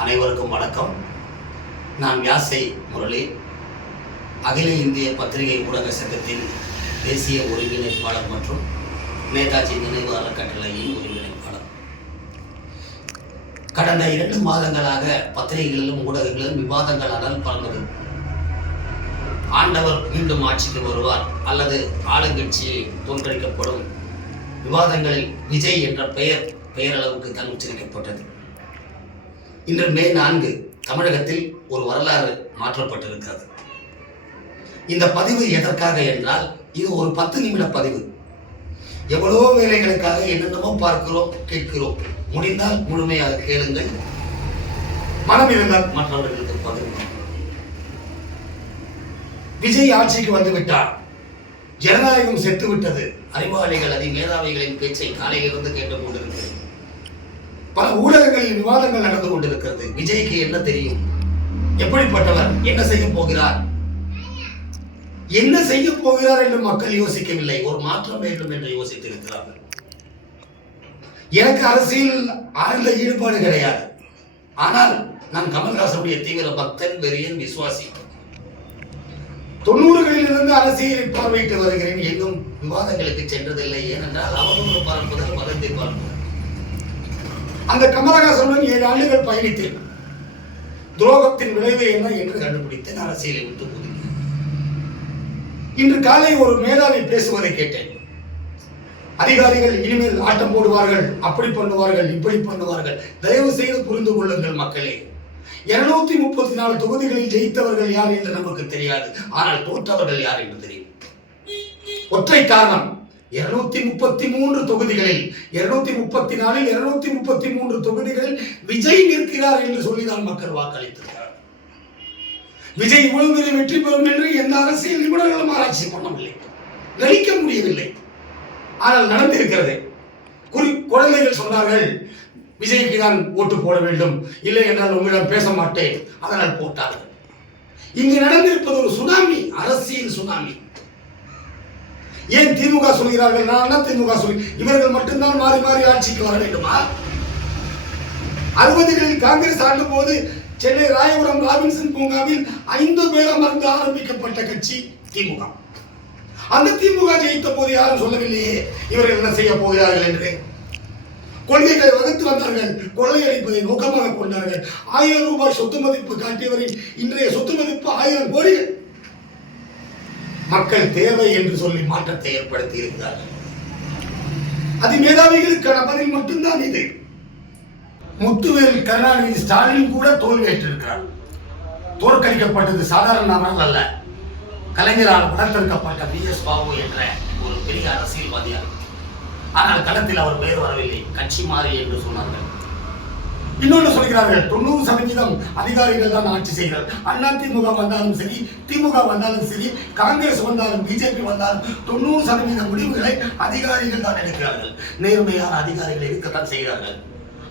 அனைவருக்கும் வணக்கம். நான் வியாசை முரளி, அகில இந்திய பத்திரிகை ஊடக சங்கத்தின் தேசிய ஒருங்கிணைப்பாளர் மற்றும் நேதாஜி நினைவு அறக்கட்டளையின் ஒருங்கிணைப்பாளர். கடந்த 2 மாதங்களாக பத்திரிகைகளிலும் ஊடகங்களிலும் விவாதங்களால் பறந்தது. ஆண்டவர் மீண்டும் ஆட்சிக்கு வருவார் அல்லது ஆளுங்கட்சி தோற்கடிக்கப்படும். விவாதங்களில் விஜய் என்ற பெயரளவுக்கு தான் உச்சரிக்கப்பட்டது. இன்று மே 4 தமிழகத்தில் ஒரு வரலாறு மாற்றப்பட்டிருக்கிறது. இந்த பதிவு எதற்காக என்றால், இது ஒரு 10 நிமிட பதிவு. எவ்வளவோ வேலைகளுக்காக என்னென்னமோ பார்க்கிறோம், கேட்கிறோம். முடிந்தால் முழுமையாக கேளுங்கள், மனம் இருந்தால் மற்றவர்களுக்கு பகிர்ந்தோம். விஜய் ஆட்சிக்கு வந்துவிட்டார், ஜனநாயகம் செத்துவிட்டது. அறிவாளிகள் மேதாவிகளின் பேச்சை காலையிலிருந்து கேட்டுக் கொண்டிருக்கிறது. பல ஊடகங்களில் விவாதங்கள் நடந்து கொண்டிருக்கிறது. விஜய்க்கு என்ன தெரியும், எப்படிப்பட்டவர், என்ன செய்ய போகிறார் என்று மக்கள் யோசிக்கவில்லை. ஒரு மாற்றம் வேண்டும் என்று யோசித்திருக்கிறார்கள். எனக்கு அரசியல் ஆழ்ந்த ஈடுபாடு கிடையாது. ஆனால் நான் கமல்ஹாசனுடைய தீவிர பக்தன், வெறியன், விசுவாசி. 90களிலிருந்து அரசியலை பார்வையிட்டு வருகிறேன். எங்கும் விவாதங்களுக்கு சென்றதில்லை. ஏனென்றால் அவதூறு பார்ப்பதால் வதந்தி பார்ப்பது. அந்த கமலஹாசனுடன் 7 ஆண்டுகள் பயணித்தேன். துரோகத்தின் விளைவு என்ன என்று கண்டுபிடித்தேன். அரசியலை விட்டு ஒதுங்கினேன். இன்று காலை ஒரு மேதாவி பேசுவதை கேட்டேன். அதிகாரிகள் இனிமேல் ஆட்டம் போடுவார்கள், அப்படி பண்ணுவார்கள், இப்படி பண்ணுவார்கள். தயவு செய்து புரிந்து கொள்ளுங்கள் மக்களே. 234 தொகுதிகளில் ஜெயித்தவர்கள் யார் என்று நமக்கு தெரியாது. ஆனால் தோற்றவர்கள் யார் என்று தெரியும். ஒற்றை காரணம், 233 தொகுதிகளில் 234 233 தொகுதிகளில் விஜய் நிற்கிறார் என்று சொல்லிதான் மக்கள் வாக்களித்திருக்கிறார். விஜய் இவ்வளவு பெரிய வெற்றி பெறும் என்று எந்த அரசியல் நிபுணர்களும் ஆராய்ச்சி பண்ணவில்லை, கணிக்க முடியவில்லை. ஆனால் நடந்திருக்கிறது. குழந்தைகள் சொன்னார்கள், விஜய்க்கு தான் ஓட்டு போட வேண்டும், இல்லை என்றால் உங்களிடம் பேச மாட்டேன், அதனால் போட்டார்கள். இங்கு நடந்திருப்பது ஒரு சுனாமி, அரசியல் சுனாமி. ஏன் திமுக சொல்கிறார்கள்? நான் திமுக சொல்லி இவர்கள் மட்டும்தான் மாறி மாறி ஆட்சிக்கு வர வேண்டுமா? 60களில் காங்கிரஸ் ஆண்ட போது சென்னை ராயபுரம் ராபின்சன் பூங்காவில் 5 பேர் அமர்ந்து ஆரம்பிக்கப்பட்ட கட்சி திமுக. அந்த திமுக ஜெயித்த போது யாரும் சொல்லவில்லையே இவர்கள் என்ன செய்ய போகிறார்கள் என்று. கொள்கைகளை வகுத்து வந்தார்கள், கொள்ளையடிப்பதை நோக்கமாக கொண்டார்கள். 1000 ரூபாய் சொத்து மதிப்பு காட்டியவரின் இன்றைய சொத்து மதிப்பு 1000 கோடிகள். மக்கள் தேவை என்று சொல்லி மாற்றத்தை ஏற்படுத்தி இருக்கிறார்கள். அது மேதாவிகளுக்கான பதில் மட்டும்தான் இது. முத்துவேல் கருணாநிதி ஸ்டாலின் கூட தோல்வியேற்றிருக்கிறார். தோற்கடிக்கப்பட்டது சாதாரண நபர்கள் அல்ல, கலைஞரால் வளர்த்தெடுக்கப்பட்ட BS பாபு என்ற ஒரு பெரிய அரசியல்வாதியார். ஆனால் களத்தில் அவர் பெயர் வரவில்லை, கட்சி மாறி என்று சொன்னார்கள். இன்னொன்று சொல்கிறார்கள், 90% அதிகாரிகள் தான் ஆட்சி செய்கிறார்கள். அண்ணா திமுக வந்தாலும் சரி, திமுக வந்தாலும் சரி, காங்கிரஸ் வந்தாலும், பிஜேபி வந்தாலும் 90% முடிவுகளை அதிகாரிகள் தான் எடுக்கிறார்கள். நேர்மையான அதிகாரிகள் இருக்கத்தான் செய்கிறார்கள்.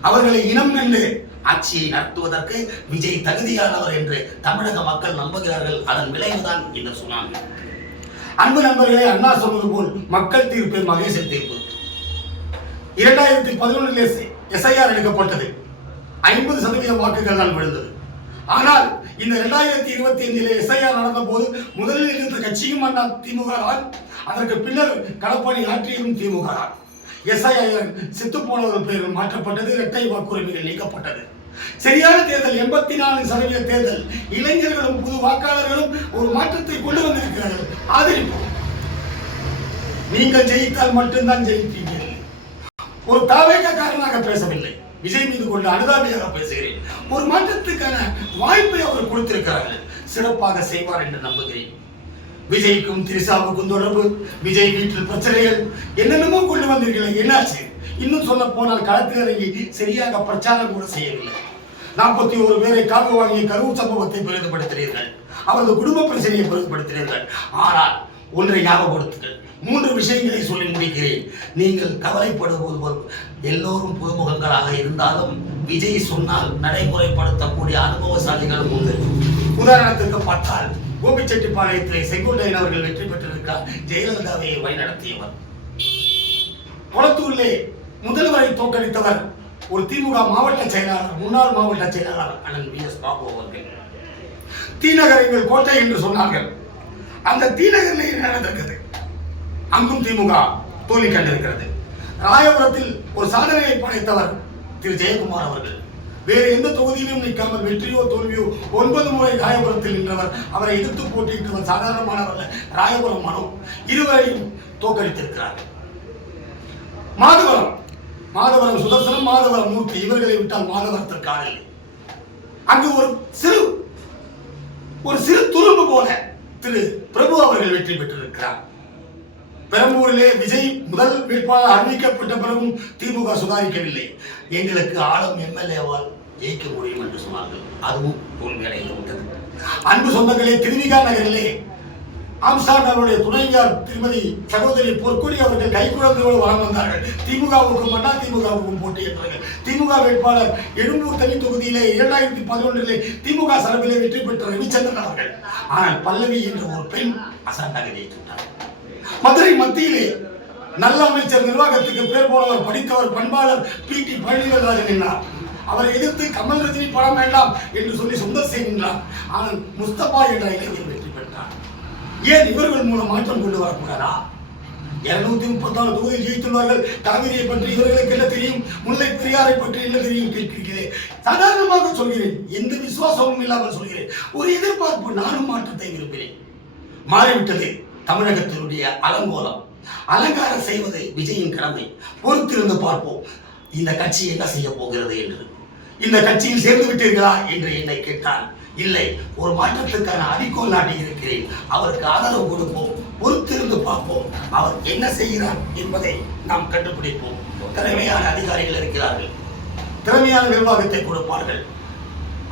அவர்களை இனம் கண்டு ஆட்சியை நடத்துவதற்கு விஜய் தகுதியானவர் என்று தமிழக மக்கள் நம்புகிறார்கள். அதன் விளைவுதான் இந்த சுனாமி. அன்பு நண்பர்களே, அண்ணா சொன்னது போல் மக்கள் தீர்ப்பு மகேசன் தீர்ப்பு. 2011 SIR எடுக்கப்பட்டது. 50% வாக்குகள் தான் விழுந்தது. ஆனால் இந்த 2025 SIR நடந்த போது முதலில் இருந்த கட்சியும் அண்ணா திமுக தான், அதற்கு பின்னர் களப்பணி ஆற்றியதும் திமுக தான். SIR செத்து போனவர் பெயர் மாற்றப்பட்டது, இரட்டை வாக்குரிமைகள் நீக்கப்பட்டது. சரியான தேர்தல், 84% தேர்தல். இளைஞர்களும் புது வாக்காளர்களும் ஒரு மாற்றத்தை கொண்டு வந்திருக்கிறார்கள். ஆதரிப்போம். நீங்கள் ஜெயித்தால் மட்டும்தான் ஜெயிப்பீர்கள். ஒரு தாவேக்காரனாக பேசவில்லை, விஜய் மீது கொண்ட அனுதாபியாக பேசுகிறேன். ஒரு மாற்றத்துக்கான வாய்ப்பை அவர் கொடுத்திருக்கிறார்கள், சிறப்பாக செய்வார் என்று நம்புகிறேன். விஜய்க்கும் திரிசாவுக்கும் தொடர்பு, விஜய் வீட்டில் பிரச்சனைகள், என்னென்னமோ கொண்டு வந்தீர்களே, என்னாச்சு? இன்னும் சொல்ல போனால் களத்தில் இறங்கி சரியாக பிரச்சாரம் கூட செய்யவில்லை. 41 பேரை காவு வாங்கிய கரூர் சம்பவத்தை பெரிதுபடுத்தினீர்கள், அவரது குடும்ப பிரச்சனையை பெரிதுபடுத்தினீர்கள். ஆனால் ஒன்றை ஞாபகப்படுத்துங்கள், 3 விஷயங்களை சொல்லி முடிக்கிறேன். நீங்கள் கவலைப்படுவது போல் எல்லோரும் புதுமுகங்களாக இருந்தாலும் விஜய் சொன்னால் நடைமுறைப்படுத்தக்கூடிய அனுபவசாலிகளும் உண்டு. உதாரணத்துக்கு பார்த்தால், கோபிச்செட்டிப்பாளையத்திலே செங்கோட்டையன் அவர்கள் வெற்றி பெற்றிருக்கிறார். ஜெயலலிதாவை வழிநடத்தியவர். கொளத்தூரிலே முதல்வரை தோற்கடித்தவர் ஒரு திமுக மாவட்ட செயலாளர், முன்னாள் மாவட்ட செயலாளர் அண்ணன் வி.எஸ். பாபு அவர்கள் தீநகர் எங்கள் கோட்டை என்று சொன்னார்கள். அந்த தீநகரில் என்ன நடந்திருக்கிறது? அங்கும் திமுக தோல்வி கண்டிருக்கிறது. ராயபுரத்தில் ஒரு சாதனையை படைத்தவர் திரு ஜெயக்குமார் அவர்கள். வேறு எந்த தொகுதியிலும் நிற்காமல் வெற்றியோ தோல்வியோ 9 முறை ராயபுரத்தில் நின்றவர். அவரை எதிர்த்து போட்டியிட்டவர் சாதாரணமானவர் ராயபுரம் மனோ. இருவரையும் தோற்கடித்திருக்கிறார். மாதவரம் சுதர்சனம், மாதவரம் மூர்த்தி, இவர்களை விட்டால் மாதவரத்திற்கு ஆளில்லை. அங்கு ஒரு சிறு துரும்பு போல திரு பிரபு அவர்கள் வெற்றி பெற்றிருக்கிறார். பெரம்பூரிலே விஜய் முதல் வேட்பாளர் அறிவிக்கப்பட்ட பிறகும் திமுக சுதாரிக்கவில்லை. எங்களுக்கு ஆளும் எம்எல்ஏவால் ஜெயிக்க முடியும் என்று சொன்னார்கள். அதுவும் தோல்வி அடைந்து விட்டது. அன்பு சொந்தங்களே, திருவிகா நகரிலே ஆம்ஸ்டாங் அவருடைய துணைவியார் திருமதி சகோதரி பொற்கொடி அவர்கள் கைக்குழந்தையோடு வளம் வந்தார்கள். திமுகவுக்கும் அண்ணா திமுகவுக்கும் போட்டியிட்டார்கள். திமுக வேட்பாளர் எழும்பூர் தனி தொகுதியிலே 2011 திமுக சார்பிலே வெற்றி பெற்ற ரவிச்சந்திரன் அவர்கள். ஆனால் பல்லவி என்ற ஒரு பெண் அசாண்டாக ஜெயித்துவிட்டார். மதுரை மத்தியிலே நல்ல அமைச்சர், நிர்வாகத்துக்கு பேர் போனவர், படித்தவர், பண்பாளர் பி.டி. பழனிவேல்ராஜன் என்றார். அவரை எதிர்த்து கமல் ரஜினி படம் வேண்டாம் என்று சொல்லி சுந்தர் சி நின்றார். ஆனால் முஸ்தபா என்ற இளைஞர் வெற்றி பெற்றார். ஏன் இவர்கள் மூலம் மாற்றம் கொண்டு வரக்கூடாதா? 234 தொகுதியில் ஜெயித்துள்ளார்கள். காவிரியை பற்றி இவர்களுக்கு என்ன தெரியும்? முல்லை பெரியாரை பற்றி என்ன தெரியும் கேட்கிறேன். சாதாரணமாக சொல்கிறேன், எந்த விசுவாசமும் இல்லாமல் சொல்கிறேன். ஒரு எதிர்பார்ப்பு, நானும் மாற்றத்தை விரும்பினேன். மாறிவிட்டது தமிழகத்தினுடைய அலங்கோலம். அலங்காரம் செய்வது விஜயின் கடமை. பொறுத்திருந்து பார்ப்போம் இந்த கட்சி என்ன செய்ய போகிறது என்று. இந்த கட்சியில் சேர்ந்து விட்டீர்களா என்று என்னை கேட்டால், இல்லை, ஒரு மாற்றத்துக்கான அடிக்கோல் நாட்டி இருக்கிறேன், அவருக்கு ஆதரவு கொடுப்போம், பொறுத்திருந்து பார்ப்போம், அவர் என்ன செய்கிறார் என்பதை நாம் கண்டுபிடிப்போம். திறமையான அதிகாரிகள் இருக்கிறார்கள், திறமையான நிர்வாகத்தை கொடுப்பார்கள்.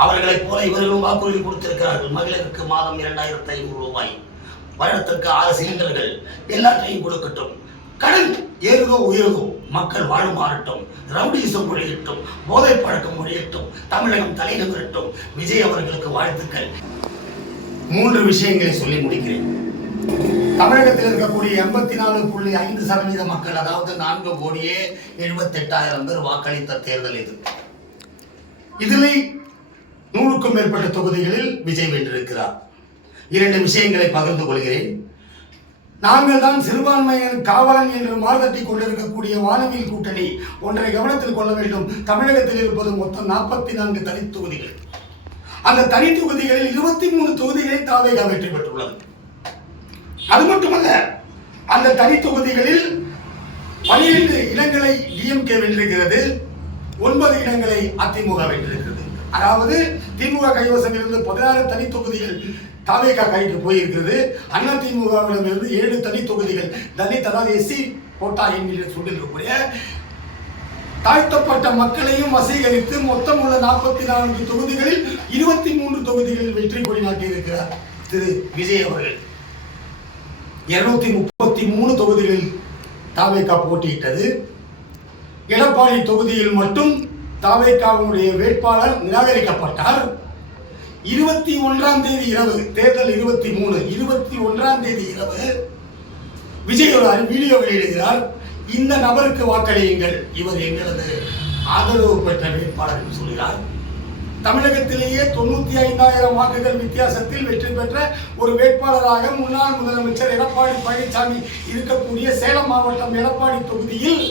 அவர்களைப் போல இவர்களும் வாக்குறுதி கொடுத்திருக்கிறார்கள். மகளிருக்கு மாதம் 2500 ரூபாய், வருடத்திற்கு 6 சிலிண்டர்கள், எல்லாத்தையும் கொடுக்கட்டும். கடன் ஏறுதோ உயர்தோ மக்கள் வாழும் மாறட்டும், ரவுடிசம் ஒழியட்டும், போதை பழக்கம் ஒழியட்டும், தமிழகம் தலைநிமிரட்டும். விஜய் அவர்களுக்கு வாழ்த்துக்கள். 3 விஷயங்களை சொல்லி முடிக்கிறேன். தமிழகத்தில் இருக்கக்கூடிய 84.5% மக்கள், அதாவது 4,78,000 பேர் வாக்களித்த தேர்தல் இது. இதில் 100க்கும் மேற்பட்ட தொகுதிகளில் விஜய் வென்றிருக்கிறார். 2 விஷயங்களை பகிர்ந்து கொள்கிறேன். நாங்கள் தான் சிறுபான்மையின் காவலன் என்று மாறுதட்டி கொண்டிருக்கக்கூடிய வானவில் கூட்டணி ஒன்றை கவனத்தில் கொள்ள வேண்டும். தமிழகத்தில் இருப்பது மொத்தம் 44 தனி தொகுதிகள். அந்த தனி தொகுதிகளில் 23 தொகுதிகளில் தாவேகா வெற்றி பெற்றுள்ளது. அது மட்டுமல்ல, அந்த தனி தொகுதிகளில் 12 இடங்களை டிஎம்கே வென்றிருக்கிறது, 9 இடங்களை அதிமுக வென்றிருக்கிறது. அதாவது திமுக கைவசம் இருந்து 16 தனி தொகுதிகள் தாவேகா கைக்கு போயிருக்கிறது. அண்ணா திமுகவிடமிருந்து 7 தனி தொகுதிகள், தலித், அதாவது எஸ்சி கோட்டா என்கிற சொல்லிருக்கக்கூடிய தாழ்த்தப்பட்ட மக்களையும் வசீகரித்து மொத்தம் உள்ள 44 தொகுதிகளில் 23 தொகுதிகளில் வெற்றி கொடி நாட்டியிருக்கிறார் திரு விஜய் அவர்கள். 233 தொகுதிகளில் தாவேகா போட்டியிட்டது. எடப்பாடி தொகுதியில் மட்டும் தாவேகாவுடைய வேட்பாளர் நிராகரிக்கப்பட்டார். 21ஆம் தேதி இரவு, தேர்தல் 23, 21ஆம் தேதி இரவு விஜய் ஒரு வீடியோ வெளியிடுகிறார். இந்த நபருக்கு வாக்களியுங்கள், இவர் எங்களது ஆதரவு பெற்ற வேட்பாளர் என்று சொல்கிறார். தமிழகத்திலேயே 95,000 வாக்குகள் வித்தியாசத்தில் வெற்றி பெற்ற ஒரு வேட்பாளராக முன்னாள் முதலமைச்சர் எடப்பாடி பழனிசாமி இருக்கக்கூடிய சேலம் மாவட்டம் எடப்பாடி தொகுதியில்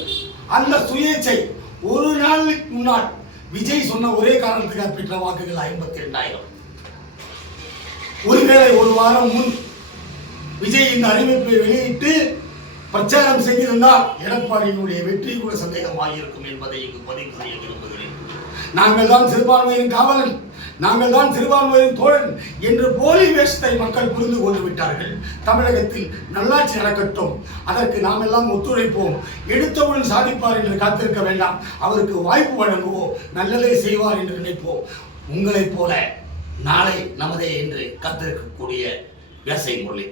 அந்த சுயேச்சை ஒரு நாளுக்கு முன்னால் விஜய் சொன்ன ஒரே காரணத்துக்காக பெற்ற வாக்குகள் 52,000. ஒருவேளை ஒரு வாரம் முன் விஜய் இந்த அறிவிப்பை வெளியிட்டு பிரச்சாரம் செய்திருந்தால் எடப்பாடியினுடைய வெற்றி கூட சந்தேகமாகியிருக்கும் என்பதை இங்கு பதிவு செய்ய விரும்புகிறேன். நாங்கள் தான் சிறுபான்மையின் காவலன், நாங்கள் தான் சிறுபான்மையின் தோழன் என்று போலி வேஷத்தை மக்கள் புரிந்து கொண்டு விட்டார்கள். தமிழகத்தில் நல்லாட்சி நடக்கட்டும், அதற்கு நாம் எல்லாம் ஒத்துழைப்போம். எடுத்தவுடன் சாதிப்பார் என்று காத்திருக்க வேண்டாம், அவருக்கு வாய்ப்பு வழங்குவோம், நல்லதே செய்வார் என்று நினைப்போம். உங்களைப் போல நாளை நமதே என்று காத்திருக்கக்கூடிய விவசாய முரளி.